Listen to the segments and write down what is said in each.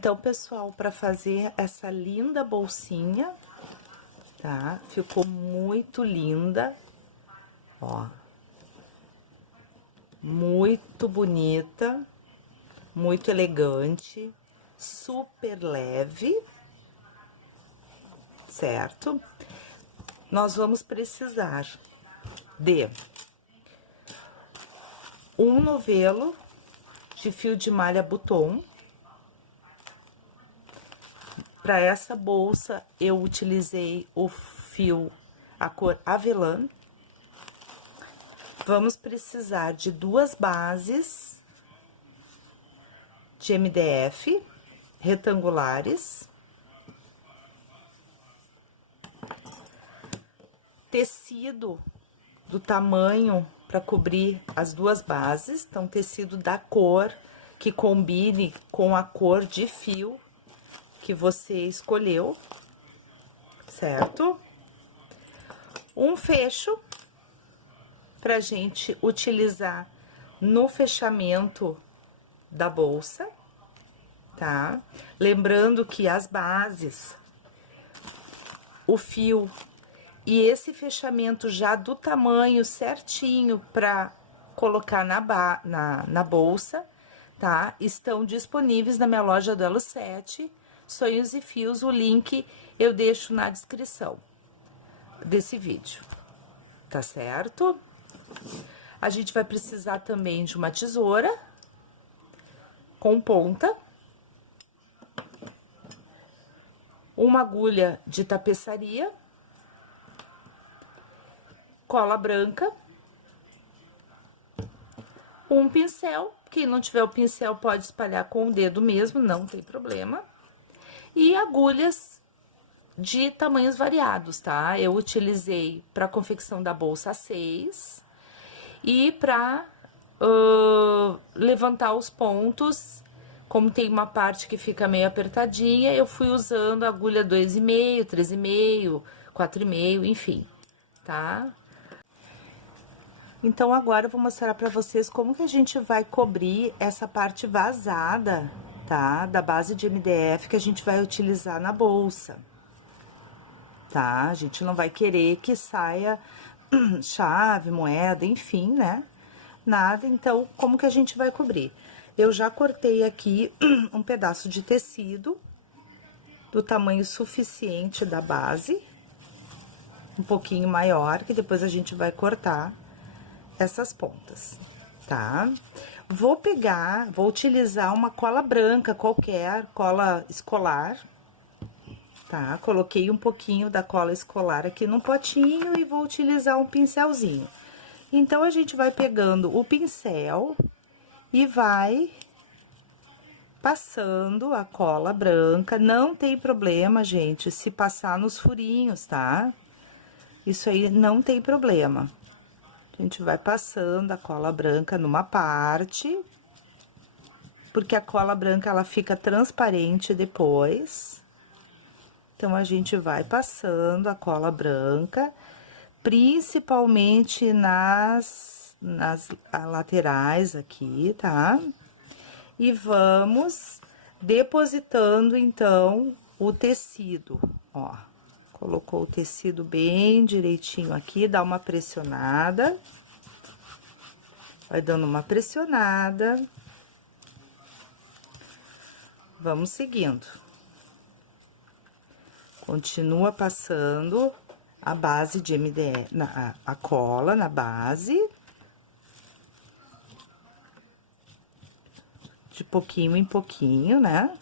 Então, pessoal, para fazer essa linda bolsinha, tá? Ficou muito linda, ó. Muito bonita, muito elegante, super leve, certo? Nós vamos precisar de um novelo de fio de malha buton. Para essa bolsa, eu utilizei o fio, a cor avelã. Vamos precisar de 2 bases de MDF retangulares. Tecido do tamanho para cobrir as 2 bases, então tecido da cor que combine com a cor de fio que você escolheu, certo? Um fecho pra gente utilizar no fechamento da bolsa, tá? Lembrando que as bases, o fio e esse fechamento já do tamanho certinho pra colocar na bolsa, tá? Estão disponíveis na minha loja do Elo 7, Sonhos e Fios, o link eu deixo na descrição desse vídeo, tá certo? A gente vai precisar também de uma tesoura com ponta, uma agulha de tapeçaria, cola branca, um pincel, quem não tiver o pincel pode espalhar com o dedo mesmo, não tem problema, e agulhas de tamanhos variados, tá? Eu utilizei para confecção da bolsa 6 e para levantar os pontos, como tem uma parte que fica meio apertadinha, eu fui usando agulha 2,5, 3,5, 4,5, enfim, tá? Então, agora eu vou mostrar pra vocês como que a gente vai cobrir essa parte vazada, tá? Da base de MDF que a gente vai utilizar na bolsa, tá? A gente não vai querer que saia chave, moeda, enfim, né? Nada, então, como que a gente vai cobrir? Eu já cortei aqui um pedaço de tecido do tamanho suficiente da base, um pouquinho maior, que depois a gente vai cortar essas pontas, tá? Vou utilizar uma cola branca qualquer, cola escolar, tá? Coloquei um pouquinho da cola escolar aqui no potinho e vou utilizar um pincelzinho. Então, a gente vai pegando o pincel e vai passando a cola branca. Não tem problema, gente, se passar nos furinhos, tá? Isso aí não tem problema. A gente vai passando a cola branca numa parte, porque a cola branca, ela fica transparente depois. Então, a gente vai passando a cola branca, principalmente nas laterais aqui, tá? E vamos depositando, então, o tecido, ó. Colocou o tecido bem direitinho aqui, dá uma pressionada. Vai dando uma pressionada. Vamos seguindo. Continua passando a base de MDF, a cola na base. De pouquinho em pouquinho, né?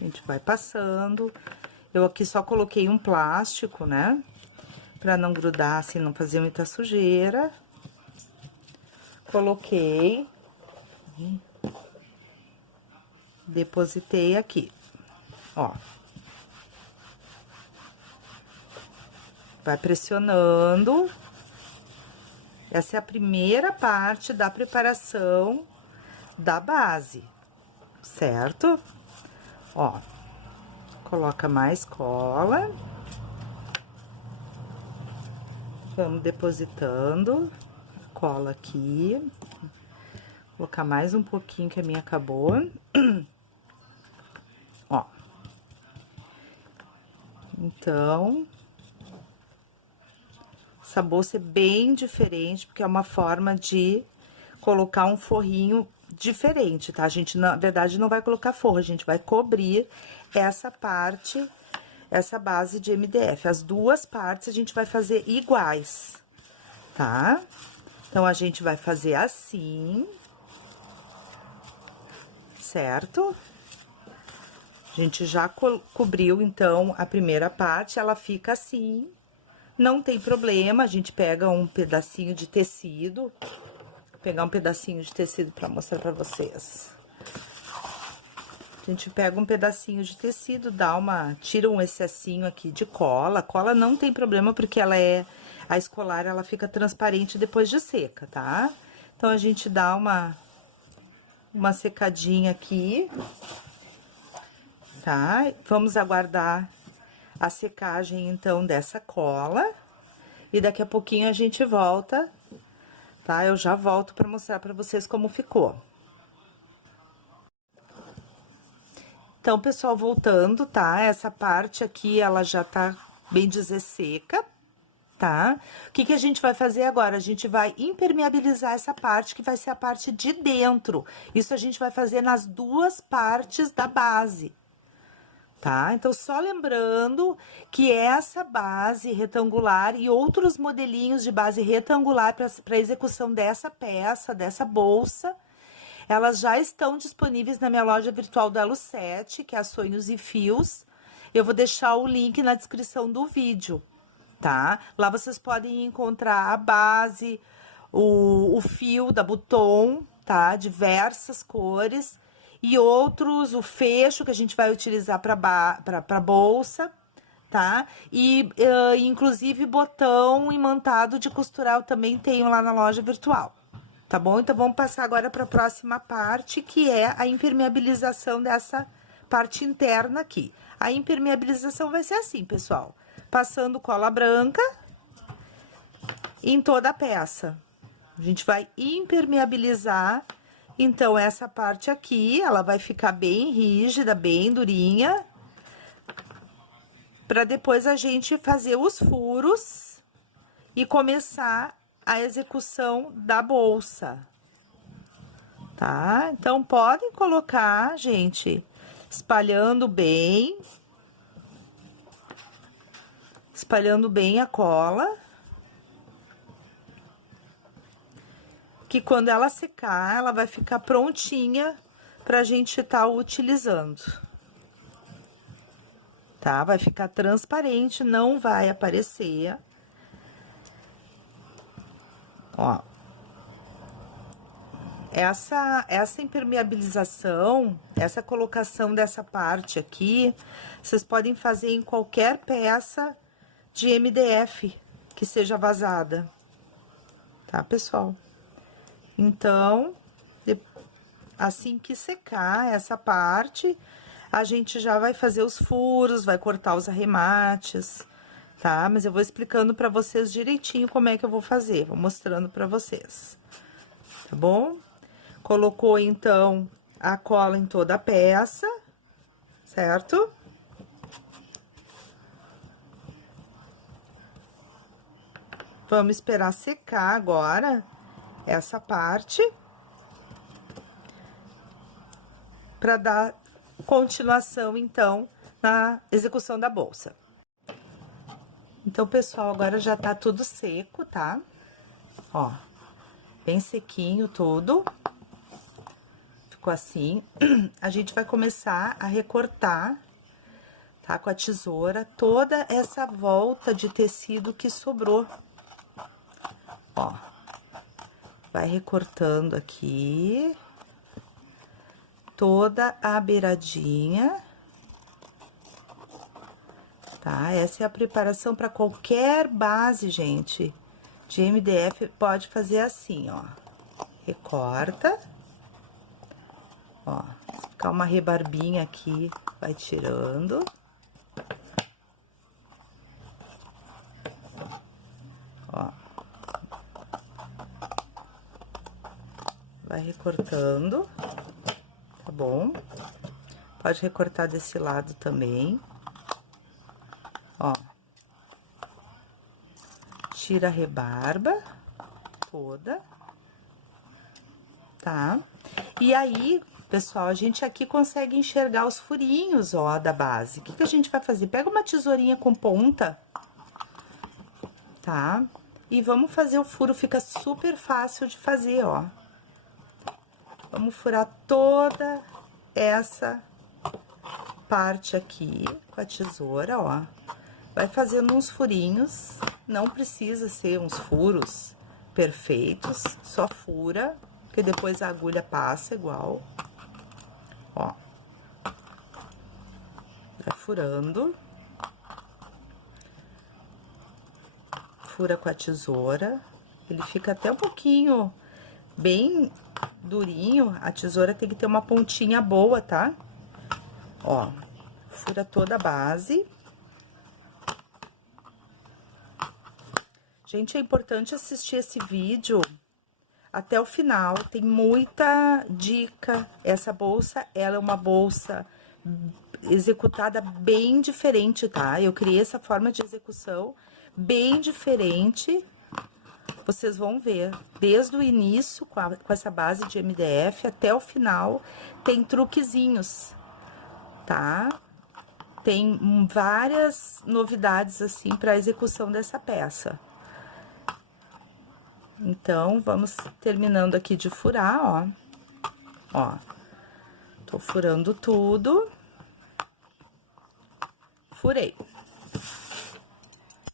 A gente vai passando. Eu aqui só coloquei um plástico, né? Pra não grudar, assim, não fazer muita sujeira. Coloquei. Depositei aqui, ó. Vai pressionando. Essa é a primeira parte da preparação da base, certo? Ó. Coloca mais cola. Vamos depositando a cola aqui. Vou colocar mais um pouquinho que a minha acabou. Então, essa bolsa é bem diferente, porque é uma forma de colocar um forrinho diferente, tá? A gente, na verdade, não vai colocar forro, a gente vai cobrir essa parte, essa base de MDF. As duas partes a gente vai fazer iguais, tá? Então, a gente vai fazer assim, certo? A gente já cobriu, então, a primeira parte, ela fica assim. Não tem problema, a gente pega um pedacinho de tecido. Vou pegar um pedacinho de tecido pra mostrar pra vocês. A gente pega um pedacinho de tecido, tira um excessinho aqui de cola. A cola não tem problema, porque a escolar, ela fica transparente depois de seca, tá? Então, a gente dá uma secadinha aqui, tá? Vamos aguardar a secagem, então, dessa cola. E daqui a pouquinho a gente volta, tá? Eu já volto pra mostrar pra vocês como ficou. Então, pessoal, voltando, tá? Essa parte aqui, ela já tá, bem dizer, seca, tá? O que que a gente vai fazer agora? A gente vai impermeabilizar essa parte, que vai ser a parte de dentro. Isso a gente vai fazer nas duas partes da base, tá? Então, só lembrando que essa base retangular e outros modelinhos de base retangular para execução dessa peça, dessa bolsa, elas já estão disponíveis na minha loja virtual da Elo7, que é a Sonhos e Fios. Eu vou deixar o link na descrição do vídeo, tá? Lá vocês podem encontrar a base, o fio da Buton, tá? Diversas cores. E outros, o fecho que a gente vai utilizar para bolsa, tá? E, inclusive, botão imantado de costurar eu também tenho lá na loja virtual, tá bom? Então, vamos passar agora para a próxima parte, que é a impermeabilização dessa parte interna aqui. A impermeabilização vai ser assim, pessoal. Passando cola branca em toda a peça. A gente vai impermeabilizar. Então, essa parte aqui, ela vai ficar bem rígida, bem durinha, para depois a gente fazer os furos e começar a execução da bolsa, tá? Então, podem colocar, gente, espalhando bem a cola. Que quando ela secar, ela vai ficar prontinha pra gente tá utilizando. Tá? Vai ficar transparente, não vai aparecer. Ó. Essa impermeabilização, essa colocação dessa parte aqui, vocês podem fazer em qualquer peça de MDF que seja vazada. Tá, pessoal? Então, assim que secar essa parte, a gente já vai fazer os furos, vai cortar os arremates, tá? Mas eu vou explicando pra vocês direitinho como é que eu vou fazer, vou mostrando pra vocês, tá bom? Colocou, então, a cola em toda a peça, certo? Vamos esperar secar agora essa parte, para dar continuação, então, na execução da bolsa. Então, pessoal, agora já tá tudo seco, tá? Ó, bem sequinho tudo. Ficou assim. A gente vai começar a recortar, tá? Com a tesoura, toda essa volta de tecido que sobrou. Ó. Vai recortando aqui, toda a beiradinha, tá? Essa é a preparação para qualquer base, gente, de MDF, pode fazer assim, ó. Recorta, ó, ficar uma rebarbinha aqui, vai tirando. Ó. Vai recortando, tá bom? Pode recortar desse lado também. Ó. Tira a rebarba toda, tá? E aí, pessoal, a gente aqui consegue enxergar os furinhos, ó, da base. O que que a gente vai fazer? Pega uma tesourinha com ponta, tá? E vamos fazer o furo, fica super fácil de fazer, ó. Vamos furar toda essa parte aqui com a tesoura, ó. Vai fazendo uns furinhos, não precisa ser uns furos perfeitos, só fura, porque depois a agulha passa igual. Ó. Vai furando. Fura com a tesoura. Ele fica até um pouquinho bem durinho. A tesoura tem que ter uma pontinha boa, tá? Ó, fura toda a base. Gente, é importante assistir esse vídeo até o final, tem muita dica. Essa bolsa, ela é uma bolsa executada bem diferente, tá? Eu criei essa forma de execução bem diferente. Vocês vão ver, desde o início, com essa base de MDF, até o final, tem truquezinhos, tá? Tem várias novidades, assim, para a execução dessa peça. Então, vamos terminando aqui de furar, ó. Ó, tô furando tudo. Furei.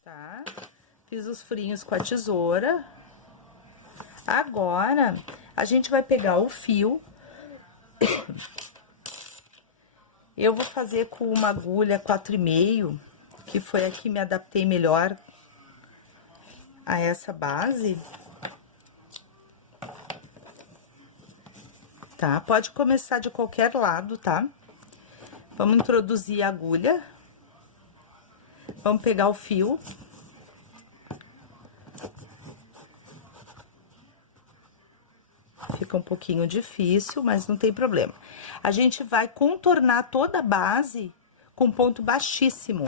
Tá? Fiz os furinhos com a tesoura. Agora, a gente vai pegar o fio. Eu vou fazer com uma agulha 4,5, que foi a que me adaptei melhor a essa base. Tá? Pode começar de qualquer lado, tá? Vamos introduzir a agulha. Vamos pegar o fio. Fica um pouquinho difícil, mas não tem problema. A gente vai contornar toda a base com ponto baixíssimo.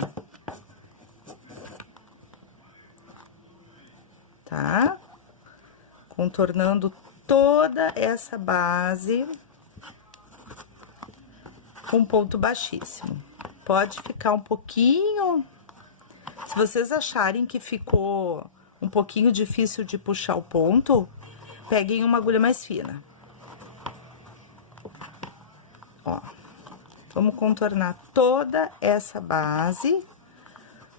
Tá? Contornando toda essa base com ponto baixíssimo. Pode ficar um pouquinho... Se vocês acharem que ficou um pouquinho difícil de puxar o ponto, peguem uma agulha mais fina. Ó, vamos contornar toda essa base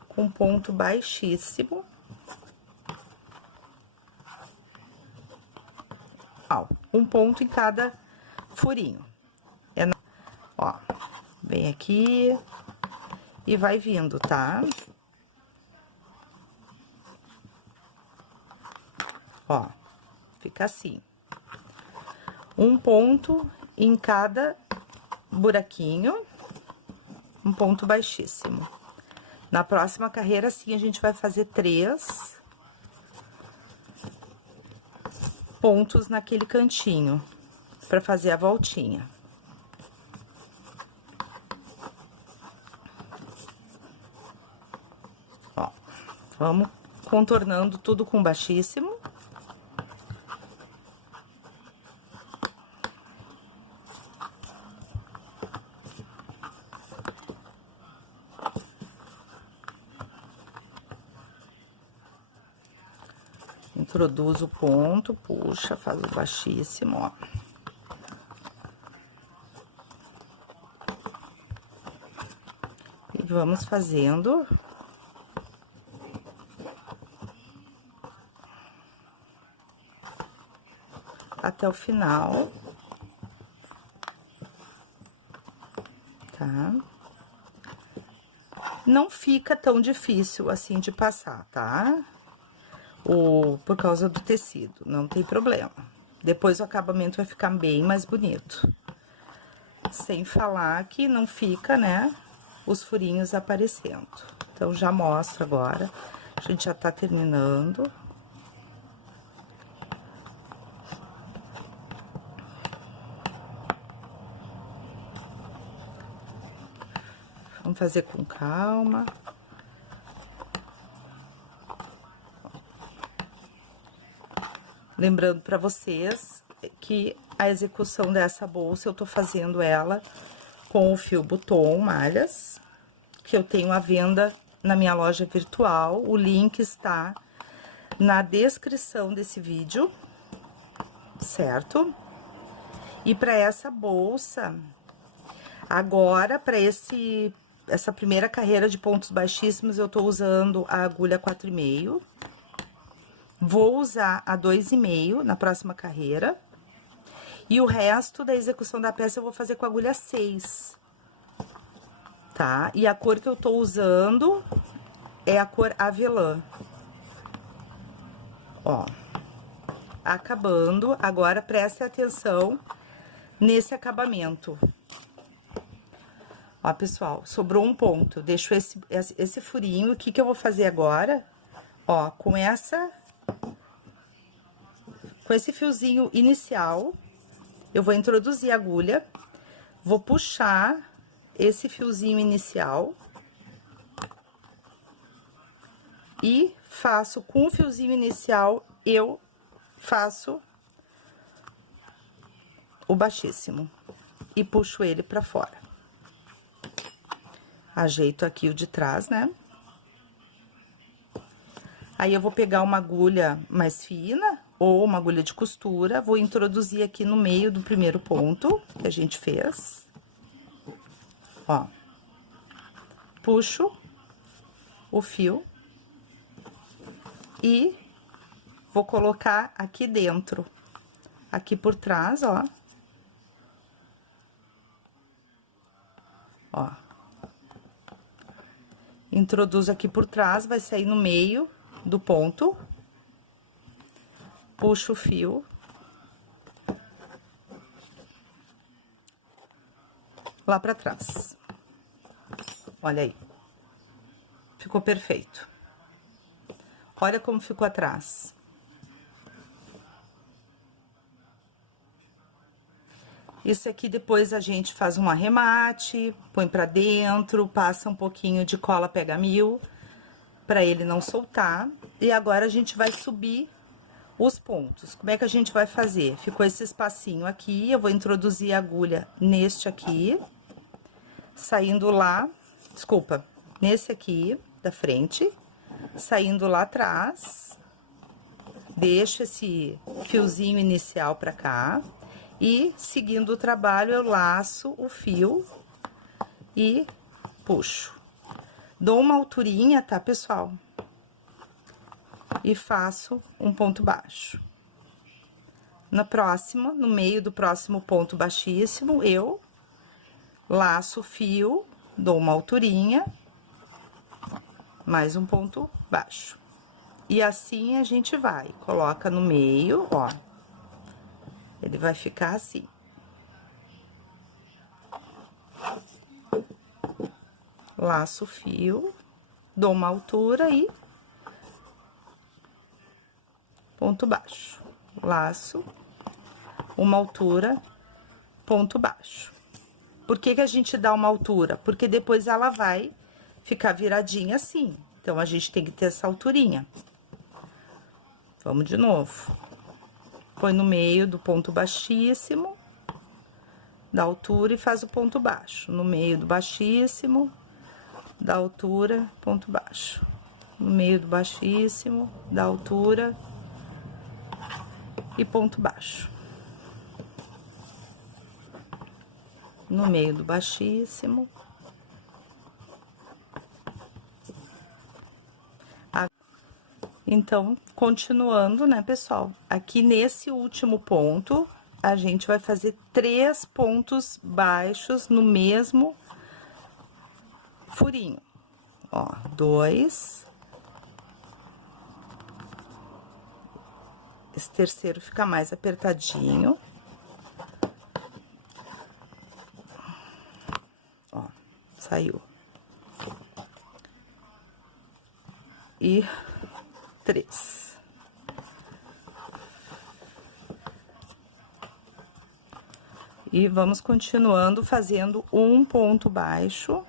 com ponto baixíssimo. Ó, um ponto em cada furinho. Ó, vem aqui e vai vindo, tá? Ó, fica assim. Um ponto em cada buraquinho, um ponto baixíssimo. Na próxima carreira, sim, a gente vai fazer 3 pontos naquele cantinho, pra fazer a voltinha. Ó, vamos contornando tudo com baixíssimo. Introduz o ponto, puxa, faz o baixíssimo, ó. E vamos fazendo. Até o final. Tá? Não fica tão difícil assim de passar, tá? Por causa do tecido, não tem problema. Depois o acabamento vai ficar bem mais bonito. Sem falar que não fica, né, os furinhos aparecendo. Então, já mostro agora. A gente já tá terminando. Vamos fazer com calma. Lembrando para vocês que a execução dessa bolsa, eu tô fazendo ela com o fio Buton Malhas, que eu tenho à venda na minha loja virtual. O link está na descrição desse vídeo, certo? E para essa bolsa, agora, para essa primeira carreira de pontos baixíssimos, eu tô usando a agulha 4,5. Vou usar a 2,5 na próxima carreira. E o resto da execução da peça eu vou fazer com a agulha 6. Tá? E a cor que eu tô usando é a cor avelã. Ó. Acabando. Agora, preste atenção nesse acabamento. Ó, pessoal, sobrou um ponto. Deixo esse furinho. O que que eu vou fazer agora? Ó, com esse fiozinho inicial, eu vou introduzir a agulha, vou puxar esse fiozinho inicial e faço com o fiozinho inicial, eu faço o baixíssimo e puxo ele pra fora. Ajeito aqui o de trás, né? Aí, eu vou pegar uma agulha mais fina ou uma agulha de costura, vou introduzir aqui no meio do primeiro ponto que a gente fez. Ó. Puxo o fio e vou colocar aqui dentro, aqui por trás, ó. Ó. Introduzo aqui por trás, vai sair no meio do ponto. Puxo o fio. Lá pra trás. Olha aí. Ficou perfeito. Olha como ficou atrás. Isso aqui depois a gente faz um arremate, põe pra dentro, passa um pouquinho de cola pega mil, pra ele não soltar. E agora a gente vai subir os pontos. Como é que a gente vai fazer? Ficou esse espacinho aqui, eu vou introduzir a agulha neste aqui, saindo lá, desculpa, nesse aqui da frente, saindo lá atrás, deixo esse fiozinho inicial pra cá. E, seguindo o trabalho, eu laço o fio e puxo. Dou uma alturinha, tá, pessoal? E faço um ponto baixo. Na próxima, no meio do próximo ponto baixíssimo, eu laço o fio, dou uma alturinha, mais um ponto baixo. E assim a gente vai, coloca no meio, ó. Ele vai ficar assim. Laço o fio, dou uma altura e ponto baixo. Laço, uma altura, ponto baixo. Por que que a gente dá uma altura? Porque depois ela vai ficar viradinha assim. Então, a gente tem que ter essa alturinha. Vamos de novo. Põe no meio do ponto baixíssimo, da altura e faz o ponto baixo. No meio do baixíssimo, da altura, ponto baixo. No meio do baixíssimo, da altura e ponto baixo. No meio do baixíssimo. Então, continuando, né, pessoal? Aqui nesse último ponto, a gente vai fazer 3 pontos baixos no mesmo furinho. Ó, 2. Esse terceiro fica mais apertadinho. Ó, saiu. E 3. E vamos continuando fazendo um ponto baixo.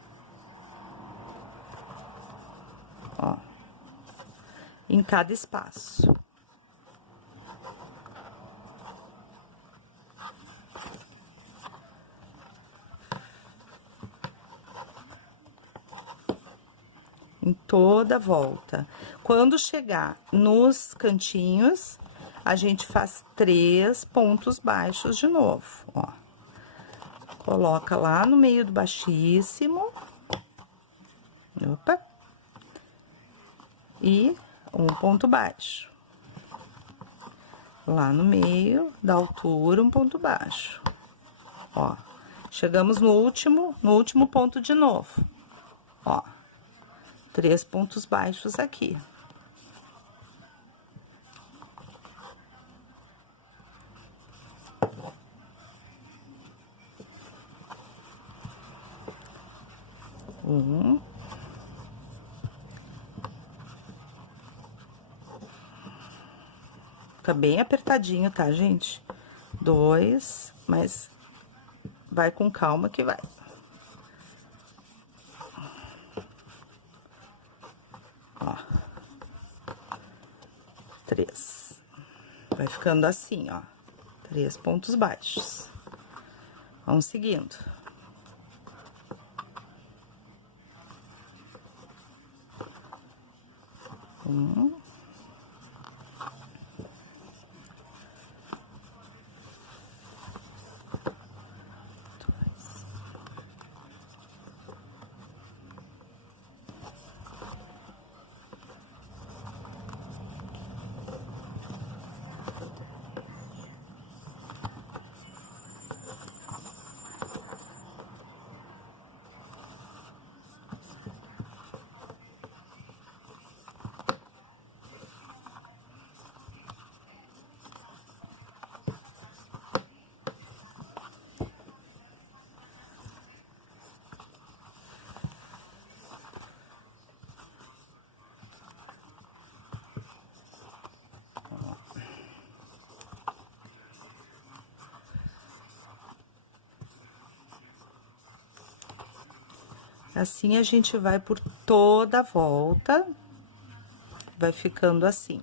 Ó, em cada espaço. toda a volta. Quando chegar nos cantinhos, a gente faz 3 pontos baixos de novo, ó. Coloca lá no meio do baixíssimo. Opa. E um ponto baixo. Lá no meio da altura, um ponto baixo. Ó. Chegamos no último ponto de novo. Ó. 3 pontos baixos aqui. Fica bem apertadinho, tá, gente? 2, mas vai com calma que vai. Ó. 3. Vai ficando assim, ó. 3 pontos baixos. Vamos seguindo. Assim, a gente vai por toda a volta, vai ficando assim.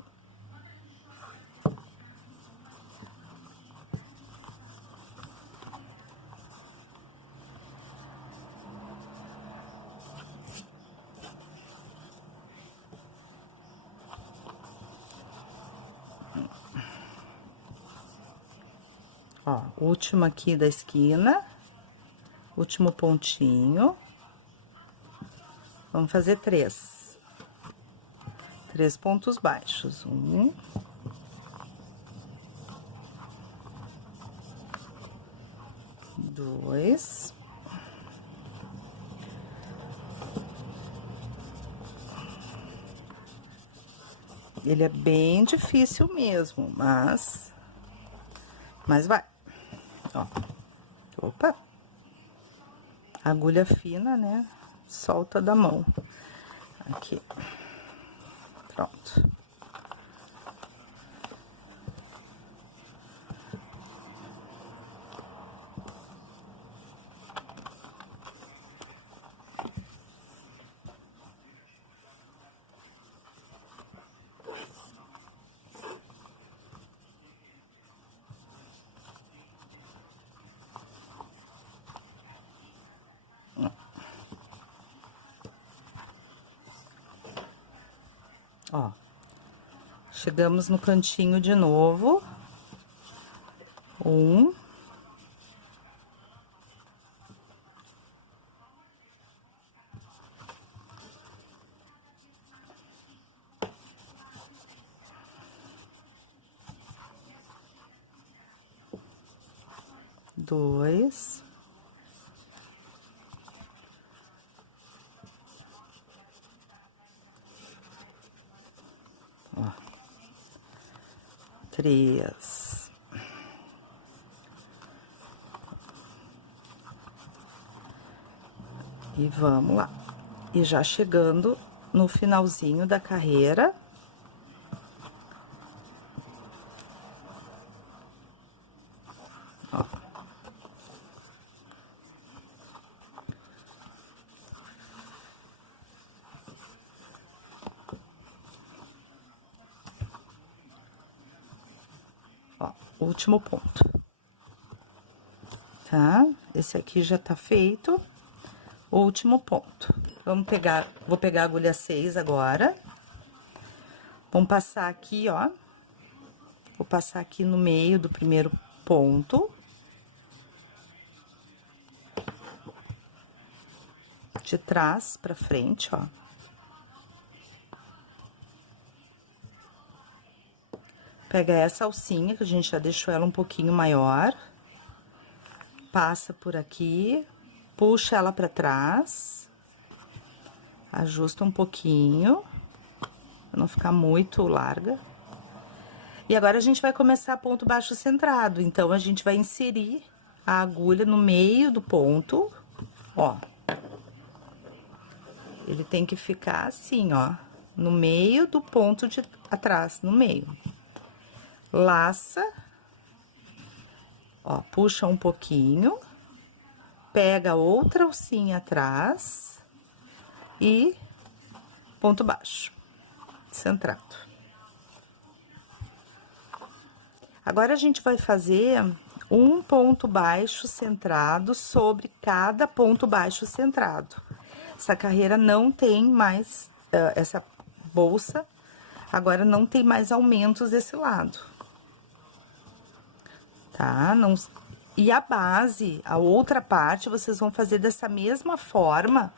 Ó, último aqui da esquina, último pontinho. Vamos fazer 3. 3 pontos baixos. 1. 2. Ele é bem difícil mesmo, mas vai. Ó. Opa. Agulha fina, né? Solta da mão. Aqui. Pronto. Ó, chegamos no cantinho de novo. 1. 2. 3. E vamos lá. E já chegando no finalzinho da carreira. Ó. Ó, último ponto. Tá? Esse aqui já tá feito. Último ponto. Vou pegar a agulha 6 agora. Vamos passar aqui, ó. Vou passar aqui no meio do primeiro ponto. De trás pra frente, ó. Pega essa alcinha, que a gente já deixou ela um pouquinho maior. Passa por aqui, puxa ela pra trás. Ajusta um pouquinho, pra não ficar muito larga. E agora, a gente vai começar ponto baixo centrado. Então, a gente vai inserir a agulha no meio do ponto, ó. Ele tem que ficar assim, ó, no meio do ponto de atrás, no meio. Laça, ó, puxa um pouquinho, pega outra alcinha atrás e ponto baixo, centrado. Agora, a gente vai fazer um ponto baixo centrado sobre cada ponto baixo centrado. Essa carreira não tem mais, essa bolsa, agora não tem mais aumentos desse lado. Tá? Não, e a base, a outra parte, vocês vão fazer dessa mesma forma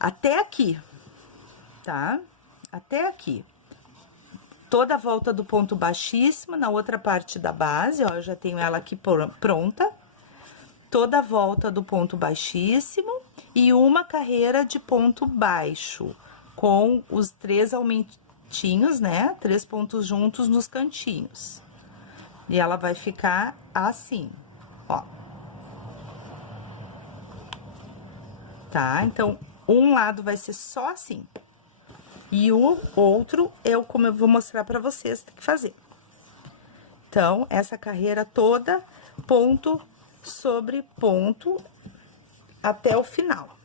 até aqui, tá? Até aqui. Toda a volta do ponto baixíssimo, na outra parte da base, ó, eu já tenho ela aqui pronta. Toda a volta do ponto baixíssimo e uma carreira de ponto baixo, com os 3 aumentinhos, né? 3 pontos juntos nos cantinhos. E ela vai ficar assim, ó. Tá? Então, um lado vai ser só assim. E o outro, como eu vou mostrar pra vocês, tem que fazer. Então, essa carreira toda, ponto sobre ponto, até o final.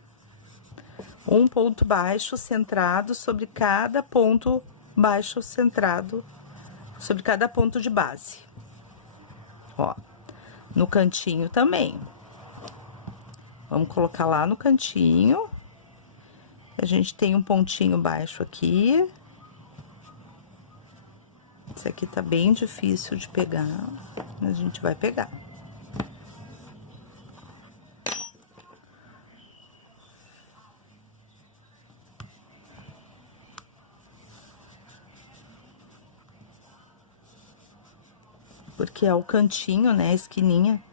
Um ponto baixo centrado sobre cada ponto baixo centrado, sobre cada ponto de base. Ó, no cantinho também. Vamos colocar lá no cantinho. A gente tem um pontinho baixo aqui. Esse aqui tá bem difícil de pegar, mas a gente vai pegar. Porque é o cantinho, né, a esquininha.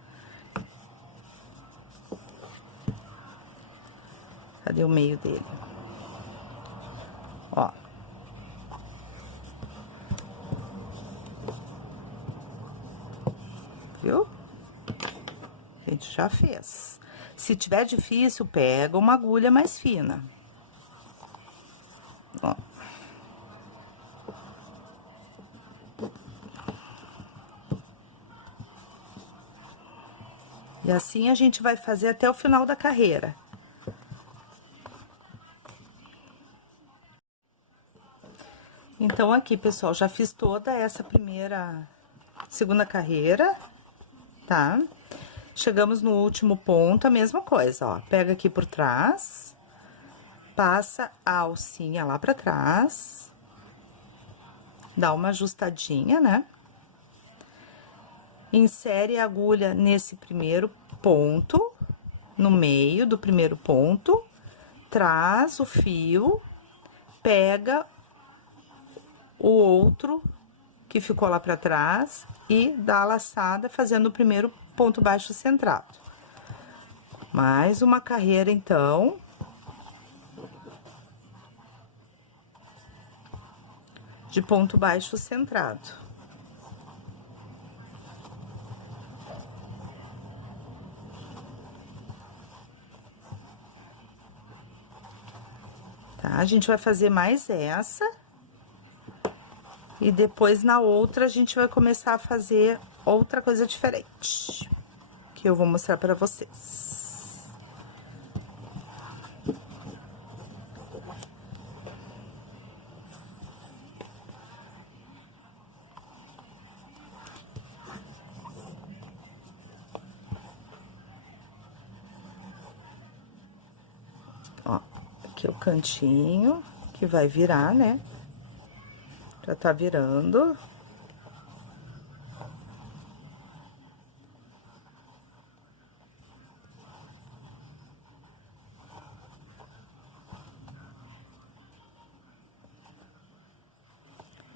Cadê o meio dele? Ó. Viu? A gente já fez. Se tiver difícil, pega uma agulha mais fina. Ó. E assim a gente vai fazer até o final da carreira. Então, aqui, pessoal, já fiz toda essa segunda carreira, tá? Chegamos no último ponto, a mesma coisa, ó. Pega aqui por trás, passa a alcinha lá pra trás, dá uma ajustadinha, né? Insere a agulha nesse primeiro ponto, no meio do primeiro ponto, traz o fio, pega o outro que ficou lá pra trás e dá a laçada fazendo o primeiro ponto baixo centrado. Mais uma carreira, então. De ponto baixo centrado. Tá? A gente vai fazer mais essa. E depois, na outra, a gente vai começar a fazer outra coisa diferente. Que eu vou mostrar pra vocês. Aqui é o cantinho que vai virar, né? Já tá virando.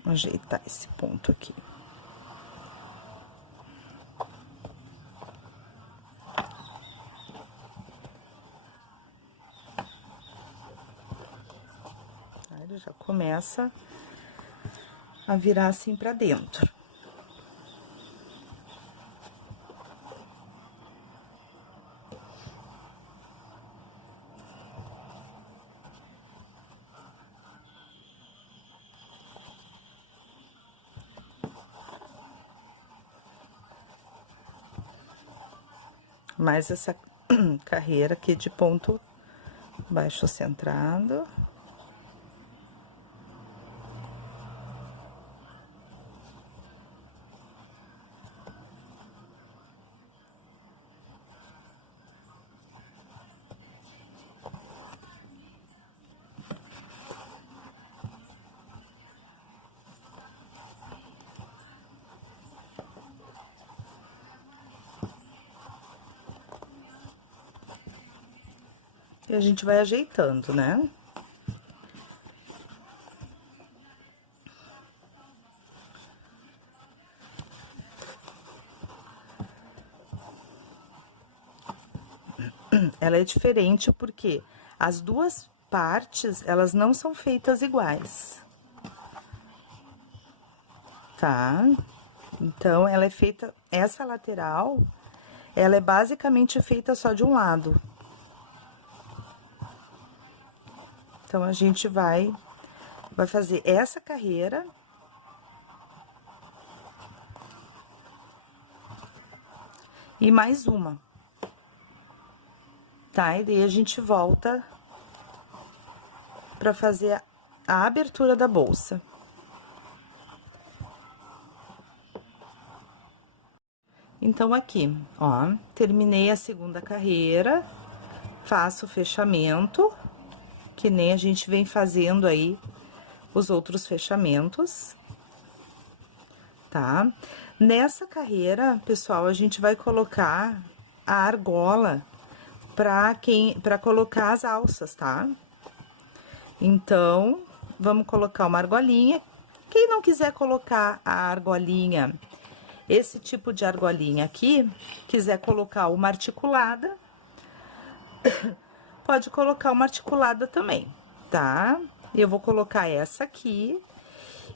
Vou ajeitar esse ponto aqui. Ele já começa a virar assim pra dentro. Mais essa carreira aqui de ponto baixo centrado. E a gente vai ajeitando, né? Ela é diferente porque as duas partes, elas não são feitas iguais. Tá? Então, ela é feita, essa lateral, ela é basicamente feita só de um lado. Então, a gente vai fazer essa carreira. E mais uma. Tá? E daí a gente volta pra fazer a abertura da bolsa. Então, aqui, ó, terminei a segunda carreira, faço o fechamento, que nem a gente vem fazendo aí os outros fechamentos, tá? Nessa carreira, pessoal, a gente vai colocar a argola pra colocar as alças, tá? Então, vamos colocar uma argolinha. Quem não quiser colocar a argolinha, esse tipo de argolinha aqui, quiser colocar uma articulada, pode colocar uma articulada também, tá? Eu vou colocar essa aqui.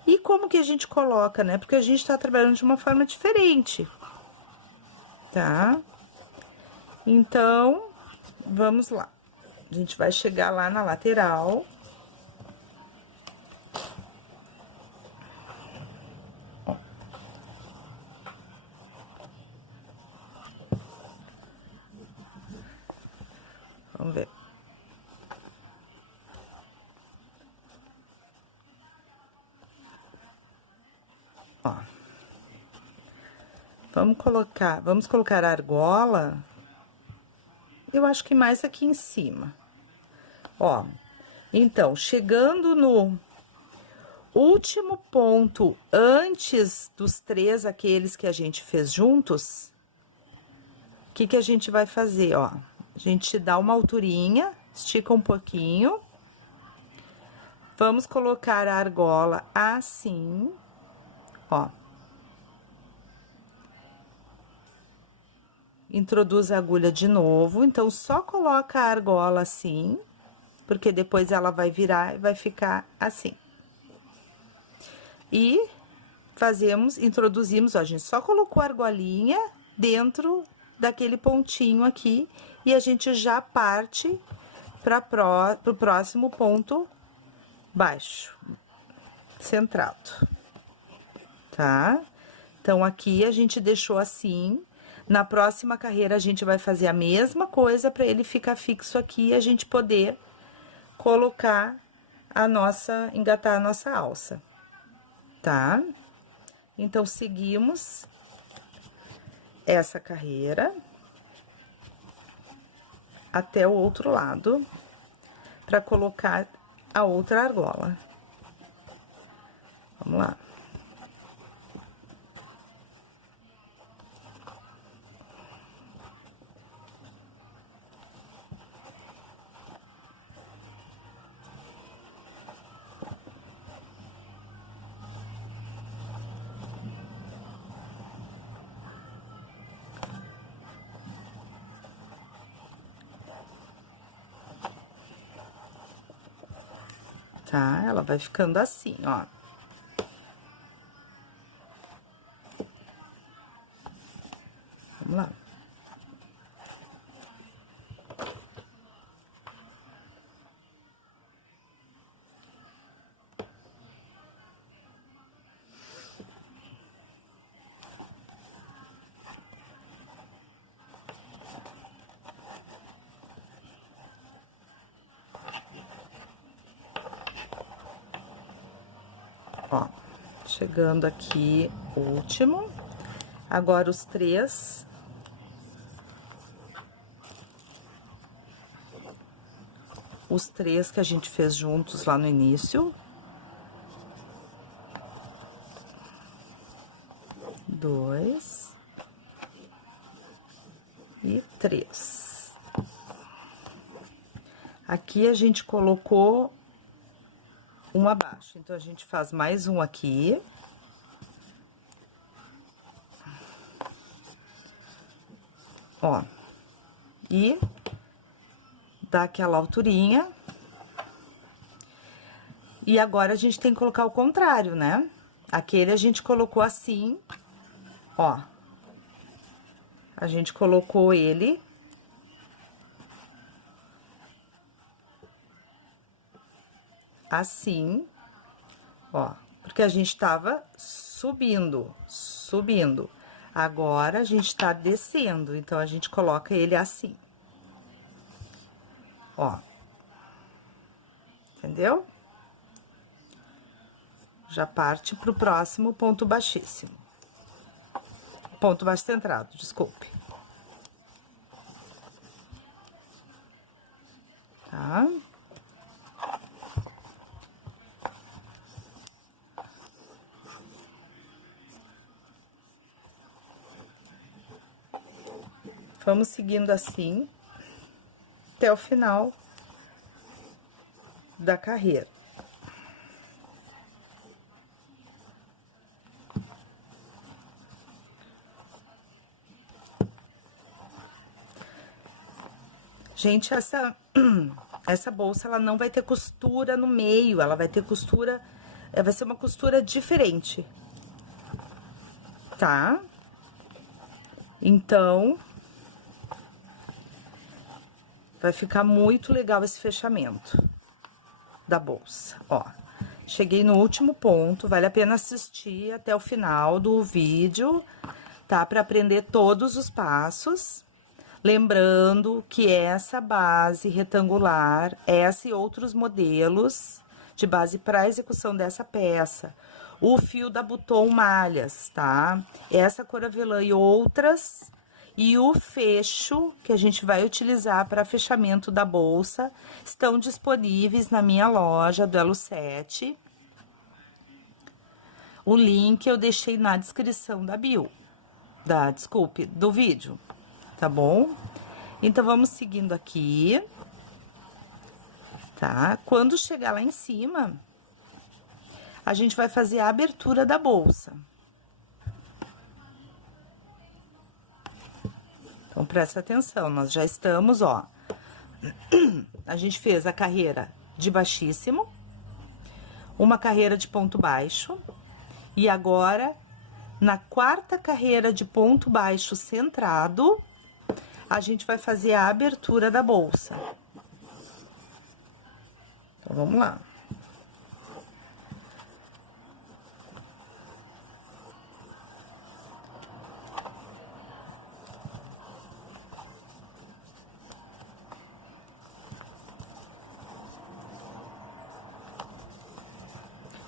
E como que a gente coloca, né? Porque a gente tá trabalhando de uma forma diferente, tá? Então, vamos lá. A gente vai chegar lá na lateral. Vamos ver. Ó. Vamos colocar a argola, eu acho que mais aqui em cima. Ó, então, chegando no último ponto antes dos três aqueles que a gente fez juntos, o que que a gente vai fazer, ó? A gente dá uma alturinha, estica um pouquinho. Vamos colocar a argola assim, ó. Introduz a agulha de novo, então, só coloca a argola assim, porque depois ela vai virar e vai ficar assim. E introduzimos, ó, a gente só colocou a argolinha dentro daquele pontinho aqui, e a gente já parte pro próximo ponto baixo, centrado, tá? Então, aqui a gente deixou assim. Na próxima carreira, a gente vai fazer a mesma coisa para ele ficar fixo aqui e a gente poder colocar engatar a nossa alça, tá? Então, seguimos essa carreira até o outro lado. para colocar a outra argola. Vamos lá. Tá? Ela vai ficando assim, ó. Vamos lá. Ó, chegando aqui, o último. Agora, os três. Os três que a gente fez juntos lá no início. 2. E 3. Aqui a gente colocou um abaixo, então a gente faz mais um aqui. Ó, e dá aquela alturinha. E agora a gente tem que colocar o contrário, né? Aquele a gente colocou assim, ó. A gente colocou ele assim, ó, porque a gente tava subindo. Agora, a gente tá descendo, então, a gente coloca ele assim. Ó. Entendeu? Já parte pro próximo ponto baixíssimo. Ponto baixo centrado, desculpe. Tá? Vamos seguindo assim até o final da carreira. Gente, essa bolsa, ela não vai ter costura no meio, ela vai ter costura, vai ser uma costura diferente, tá? Então, vai ficar muito legal esse fechamento da bolsa, ó. Cheguei no último ponto, vale a pena assistir até o final do vídeo, tá? Pra aprender todos os passos. Lembrando que essa base retangular, essa e outros modelos de base para execução dessa peça, o fio da Buton malhas, tá? Essa cor avelã e outras, e o fecho que a gente vai utilizar para fechamento da bolsa, estão disponíveis na minha loja do Elo 7. O link eu deixei na descrição da bio, desculpe, do vídeo. Tá bom? Então, vamos seguindo aqui, tá? Quando chegar lá em cima, a gente vai fazer a abertura da bolsa. Então, presta atenção, nós já estamos, ó. A gente fez a carreira de baixíssimo, uma carreira de ponto baixo, e agora, na quarta carreira de ponto baixo centrado, a gente vai fazer a abertura da bolsa. Então, vamos lá.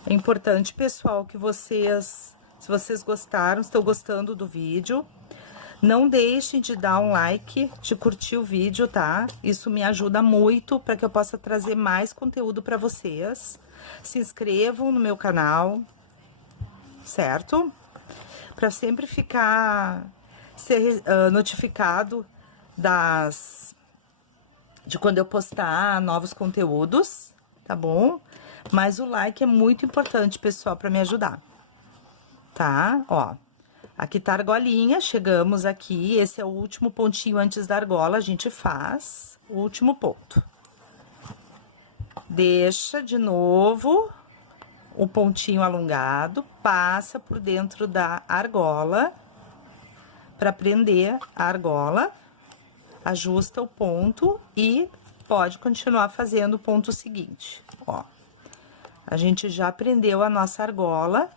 É importante, pessoal, que vocês, se vocês gostaram, estão gostando do vídeo, Não deixem de dar um like, de curtir o vídeo, tá? Isso me ajuda muito para que eu possa trazer mais conteúdo para vocês. Se inscrevam no meu canal, certo? Para sempre ser notificado de quando eu postar novos conteúdos, tá bom? Mas o like é muito importante, pessoal, para me ajudar, tá? Ó, aqui tá a argolinha, chegamos aqui, esse é o último pontinho antes da argola, a gente faz o último ponto. Deixa de novo o pontinho alongado, passa por dentro da argola, para prender a argola, ajusta o ponto e pode continuar fazendo o ponto seguinte, ó. A gente já prendeu a nossa argola,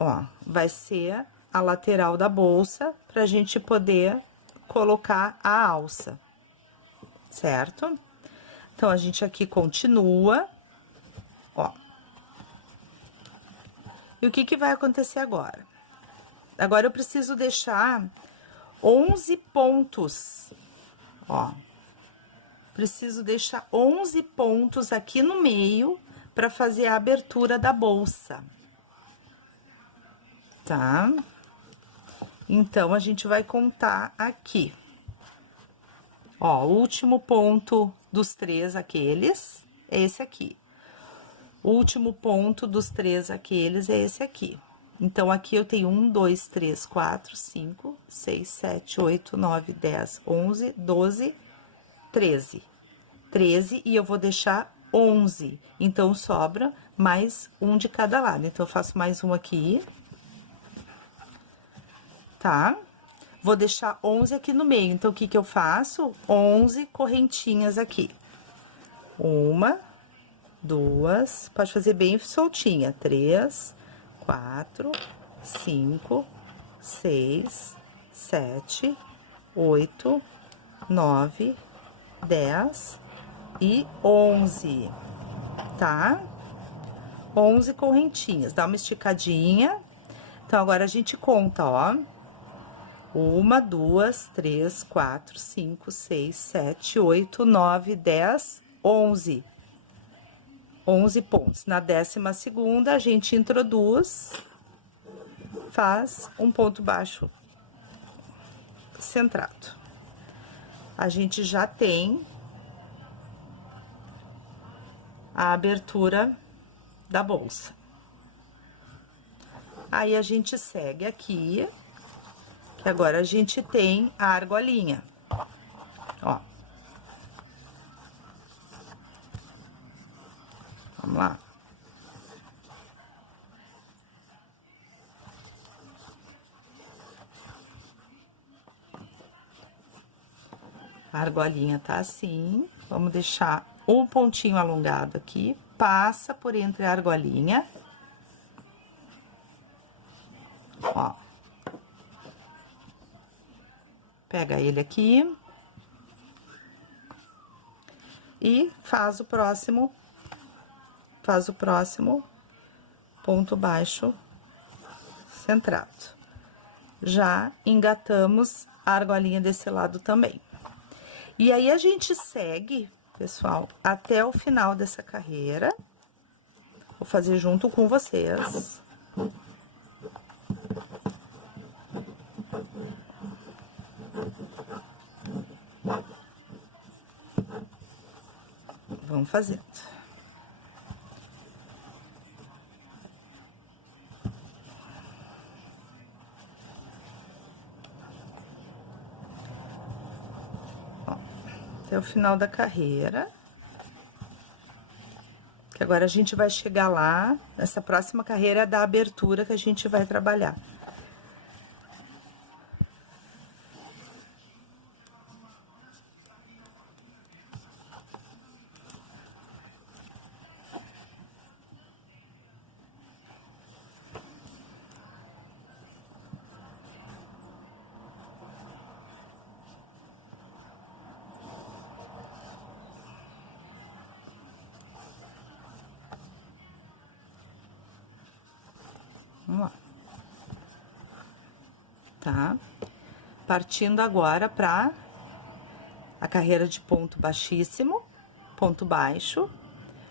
ó, vai ser a lateral da bolsa pra gente poder colocar a alça, certo? Então, a gente aqui continua, ó. E o que que vai acontecer agora? Agora, eu preciso deixar 11 pontos, ó. Preciso deixar 11 pontos aqui no meio para fazer a abertura da bolsa, tá? Então, a gente vai contar aqui. Ó, o último ponto dos 3 aqueles é esse aqui. O último ponto dos 3 aqueles é esse aqui. Então, aqui eu tenho 1, 2, 3, 4, 5, 6, 7, 8, 9, 10, 11, 12, 13. 13 e eu vou deixar 11. Então, sobra mais um de cada lado. Então, eu faço mais um aqui. Tá? Vou deixar 11 aqui no meio. Então, o que que eu faço? 11 correntinhas aqui. 1, 2, pode fazer bem soltinha. 3, 4, 5, 6, 7, 8, 9, 10 e 11, tá? 11 correntinhas. Dá uma esticadinha. Então, agora a gente conta, ó. 1, 2, 3, 4, 5, 6, 7, 8, 9, 10, 11. 11 pontos. Na 12ª, a gente introduz, faz um ponto baixo centrado. A gente já tem a abertura da bolsa. Aí, a gente segue aqui, que agora a gente tem a argolinha, ó. Vamos lá. A argolinha tá assim, vamos deixar o pontinho alongado aqui, passa por entre a argolinha, ó. Pega ele aqui e faz o próximo ponto baixo centrado. Já engatamos a argolinha desse lado também. E aí, a gente segue, pessoal, até o final dessa carreira. Vou fazer junto com vocês. Vamos fazendo. Ó, até o final da carreira. Que agora a gente vai chegar lá, nessa próxima carreira da abertura que a gente vai trabalhar. Vamos lá. tá? Partindo agora pra a carreira de ponto baixíssimo, ponto baixo,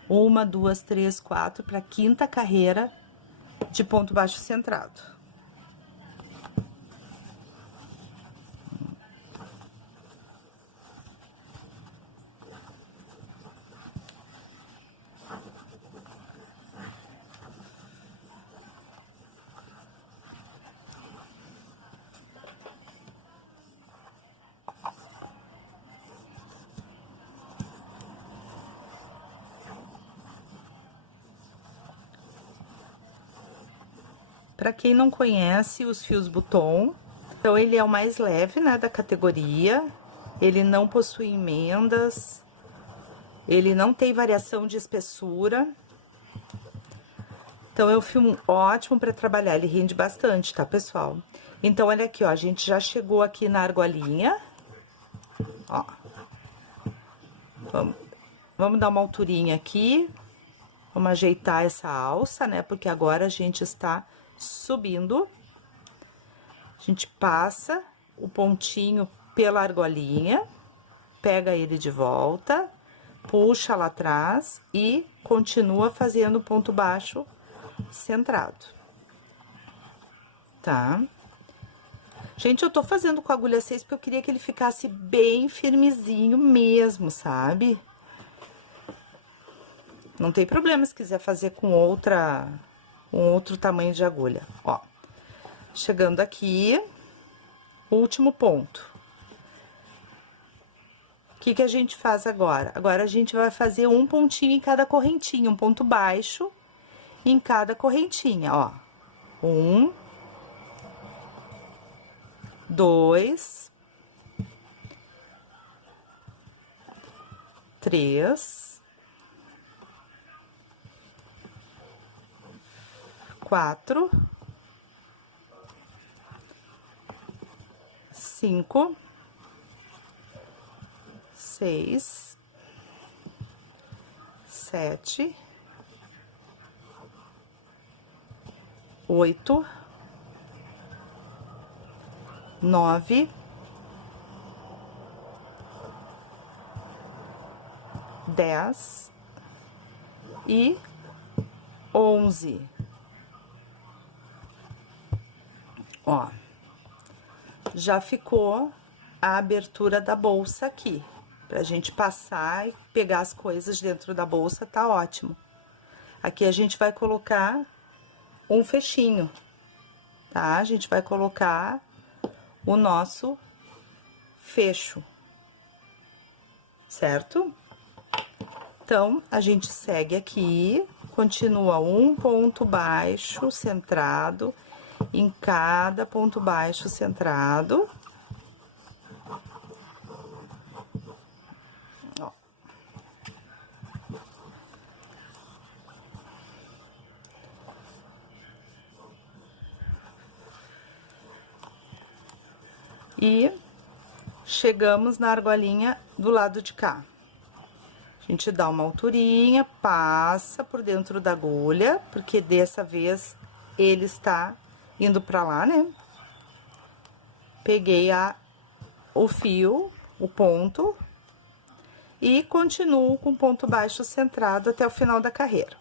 1, 2, 3, 4, pra quinta carreira de ponto baixo centrado. Para quem não conhece os fios Buton, então ele é o mais leve, né, da categoria. Ele não possui emendas, ele não tem variação de espessura. Então é um fio ótimo para trabalhar, ele rende bastante, tá, pessoal? Então olha aqui, ó, a gente já chegou aqui na argolinha. Ó. Vamos dar uma alturinha aqui. Vamos ajeitar essa alça, né? Porque agora a gente está subindo. A gente passa o pontinho pela argolinha, pega ele de volta, puxa lá atrás e continua fazendo ponto baixo centrado. Tá? Gente, eu tô fazendo com a agulha 6 porque eu queria que ele ficasse bem firmezinho mesmo, sabe? Não tem problema se quiser fazer com outro tamanho de agulha, ó. Chegando aqui, último ponto. O que que a gente faz agora? Agora a gente vai fazer um pontinho em cada correntinha, um ponto baixo em cada correntinha, ó. 1, 2, 3, 4, 5, 6, 7, 8, 9, 10 e 11. Ó, já ficou a abertura da bolsa aqui. Pra gente passar e pegar as coisas dentro da bolsa, tá ótimo. Aqui a gente vai colocar um fechinho, tá? A gente vai colocar o nosso fecho, certo? Então, a gente segue aqui, continua um ponto baixo centrado em cada ponto baixo centrado. Ó. E chegamos na argolinha do lado de cá. A gente dá uma alturinha, passa por dentro da agulha, porque dessa vez ele está indo pra lá, né? Peguei o fio, o ponto, e continuo com ponto baixo centrado até o final da carreira.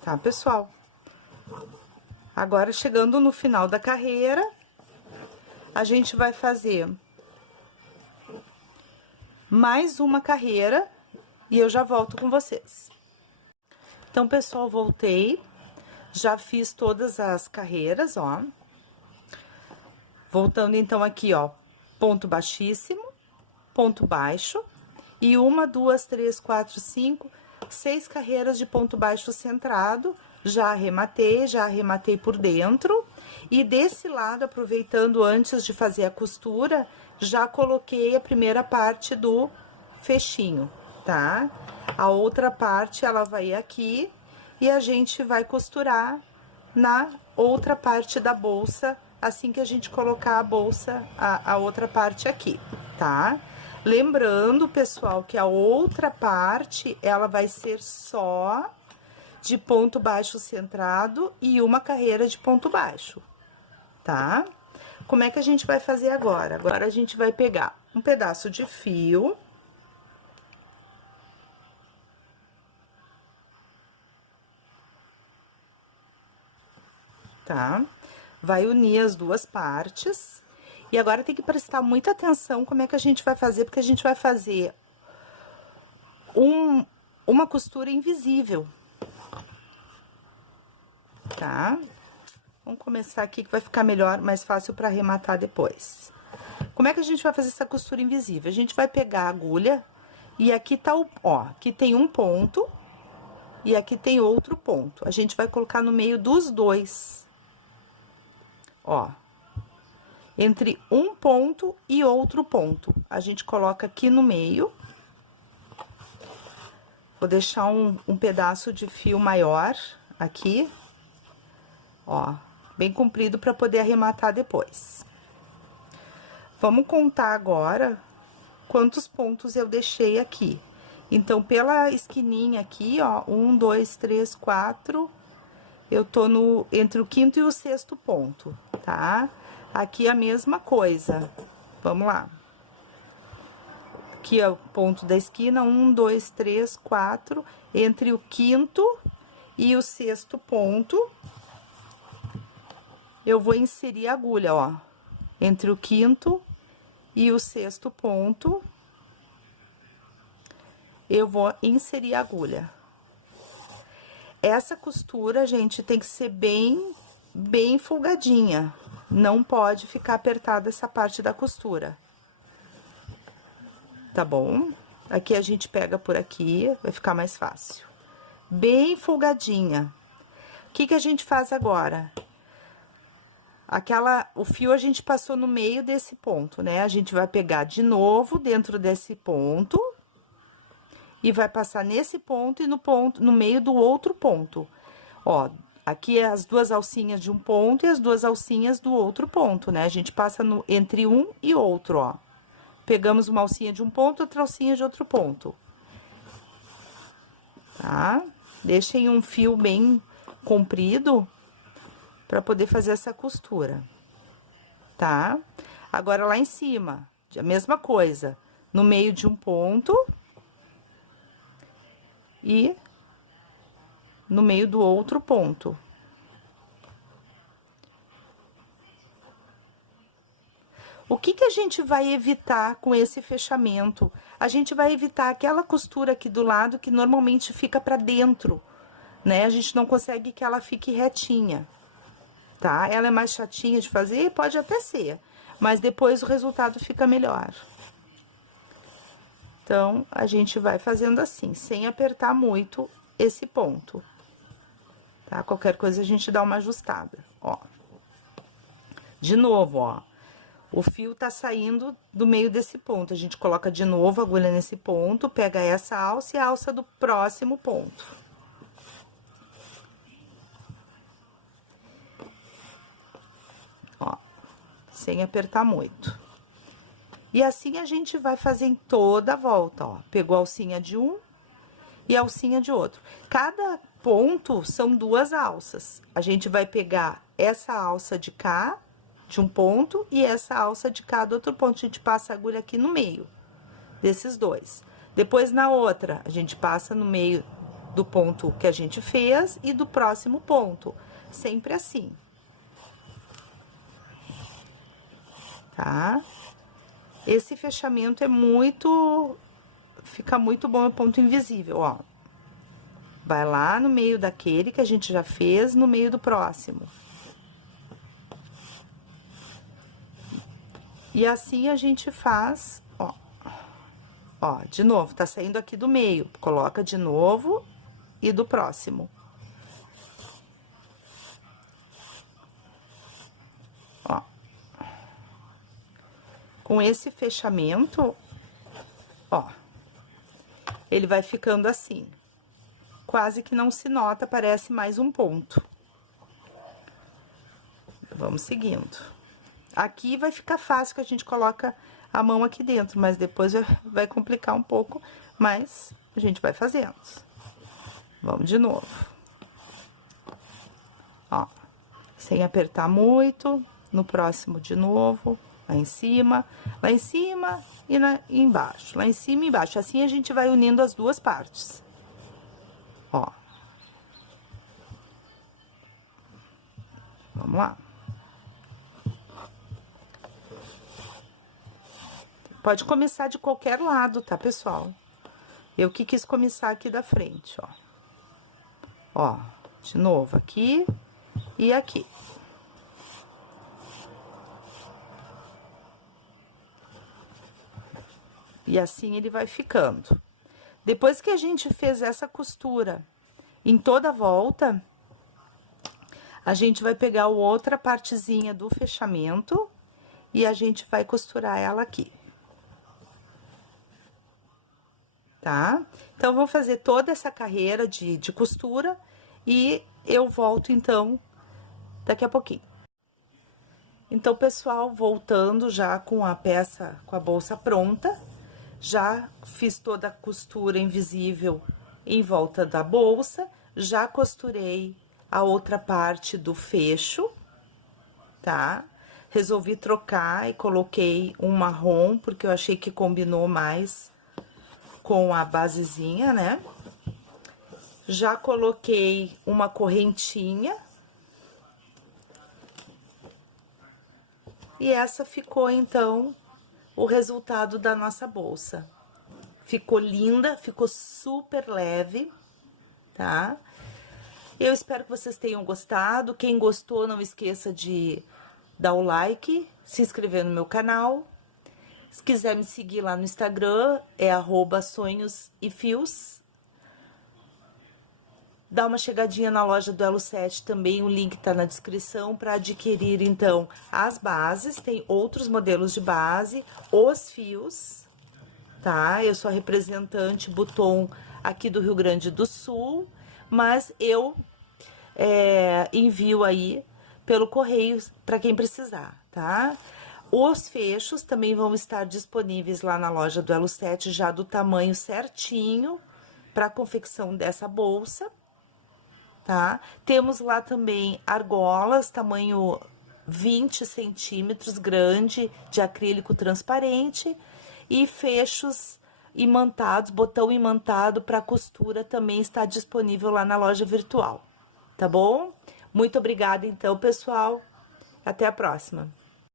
Tá, pessoal? Agora, chegando no final da carreira, a gente vai fazer mais uma carreira e eu já volto com vocês. Então, pessoal, voltei, já fiz todas as carreiras, ó. Voltando, então, aqui, ó, ponto baixíssimo, ponto baixo, e 1, 2, 3, 4, 5, 6 carreiras de ponto baixo centrado. Já arrematei por dentro. E desse lado, aproveitando antes de fazer a costura, já coloquei a primeira parte do fechinho, tá? A outra parte, ela vai aqui e a gente vai costurar na outra parte da bolsa, assim que a gente colocar a bolsa, a outra parte aqui, tá? Lembrando, pessoal, que a outra parte, ela vai ser só de ponto baixo centrado e uma carreira de ponto baixo, tá? Como é que a gente vai fazer agora? Agora, a gente vai pegar um pedaço de fio. Tá? Vai unir as duas partes. E agora tem que prestar muita atenção como é que a gente vai fazer, porque a gente vai fazer uma costura invisível. Tá? Vamos começar aqui que vai ficar melhor, mais fácil para arrematar depois. Como é que a gente vai fazer essa costura invisível? A gente vai pegar a agulha e aqui tá o, ó, aqui tem um ponto e aqui tem outro ponto. A gente vai colocar no meio dos dois. Ó, entre um ponto e outro ponto. A gente coloca aqui no meio. Vou deixar um pedaço de fio maior aqui. Ó, bem comprido para poder arrematar depois. Vamos contar agora quantos pontos eu deixei aqui. Então, pela esquininha aqui, ó, 1, 2, 3, 4, eu tô entre o quinto e o sexto ponto, tá? Aqui a mesma coisa. Vamos lá. Aqui é o ponto da esquina, 1, 2, 3, 4, entre o quinto e o sexto ponto, eu vou inserir a agulha, ó. Entre o quinto e o sexto ponto, eu vou inserir a agulha. Essa costura, gente, tem que ser bem folgadinha. Não pode ficar apertada essa parte da costura. Tá bom? Aqui a gente pega por aqui, vai ficar mais fácil. Bem folgadinha. O que que a gente faz agora? O fio a gente passou no meio desse ponto, né? A gente vai pegar de novo dentro desse ponto e vai passar nesse ponto e no meio do outro ponto. Ó, aqui é as duas alcinhas de um ponto e as duas alcinhas do outro ponto, né? A gente passa entre um e outro, ó. Pegamos uma alcinha de um ponto, outra alcinha de outro ponto. Tá? Deixem um fio bem comprido para poder fazer essa costura, tá? Agora, lá em cima, a mesma coisa, no meio de um ponto e no meio do outro ponto. O que que a gente vai evitar com esse fechamento? A gente vai evitar aquela costura aqui do lado que normalmente fica para dentro, né? A gente não consegue que ela fique retinha. Tá? Ela é mais chatinha de fazer? Pode até ser, mas depois o resultado fica melhor. Então, a gente vai fazendo assim, sem apertar muito esse ponto. Tá? Qualquer coisa a gente dá uma ajustada, ó. De novo, ó. O fio tá saindo do meio desse ponto. A gente coloca de novo a agulha nesse ponto, pega essa alça e a alça do próximo ponto. Ó, sem apertar muito. E assim a gente vai fazer em toda a volta, ó. Pegou a alcinha de um e a alcinha de outro. Cada ponto são duas alças. A gente vai pegar essa alça de cá, de um ponto, e essa alça de cá do outro ponto. A gente passa a agulha aqui no meio desses dois. Depois, na outra, a gente passa no meio do ponto que a gente fez e do próximo ponto. Sempre assim. Tá? Esse fechamento é fica muito bom no ponto invisível, ó. Vai lá no meio daquele que a gente já fez, no meio do próximo. E assim a gente faz, ó. Ó, de novo, tá saindo aqui do meio. Coloca de novo e do próximo. Ó. Com esse fechamento, ó, ele vai ficando assim. Quase que não se nota, parece mais um ponto. Vamos seguindo. Aqui vai ficar fácil que a gente coloca a mão aqui dentro, mas depois vai complicar um pouco, mas a gente vai fazendo. Vamos de novo. sem apertar muito. No próximo de novo, lá em cima e embaixo, lá em cima e embaixo. Assim a gente vai unindo as duas partes. Ó. Vamos lá. Pode começar de qualquer lado, tá, pessoal? Eu que quis começar aqui da frente, ó. Ó, de novo, aqui e aqui. E assim ele vai ficando. Depois que a gente fez essa costura em toda a volta, a gente vai pegar outra partezinha do fechamento e a gente vai costurar ela aqui. Tá? Então, vou fazer toda essa carreira de costura e eu volto, então, daqui a pouquinho. Então, pessoal, voltando já com a peça, com a bolsa pronta, já fiz toda a costura invisível em volta da bolsa, já costurei a outra parte do fecho, tá? Resolvi trocar e coloquei um marrom, porque eu achei que combinou mais com a basezinha, né? Já coloquei uma correntinha. E essa ficou, então, o resultado da nossa bolsa. Ficou linda, ficou super leve, tá? Eu espero que vocês tenham gostado. Quem gostou, não esqueça de dar o like, se inscrever no meu canal. Se quiser me seguir lá no Instagram, é @sonhosefios. Dá uma chegadinha na loja do Elo 7 também, o link tá na descrição para adquirir, então, as bases. Tem outros modelos de base, os fios, tá? Eu sou a representante Buton aqui do Rio Grande do Sul, mas eu envio aí pelo correio para quem precisar, tá? Os fechos também vão estar disponíveis lá na loja do Elo 7, já do tamanho certinho para a confecção dessa bolsa, tá? Temos lá também argolas, tamanho 20 centímetros, grande, de acrílico transparente, e fechos imantados, botão imantado para costura também está disponível lá na loja virtual, tá bom? Muito obrigada, então, pessoal. Até a próxima.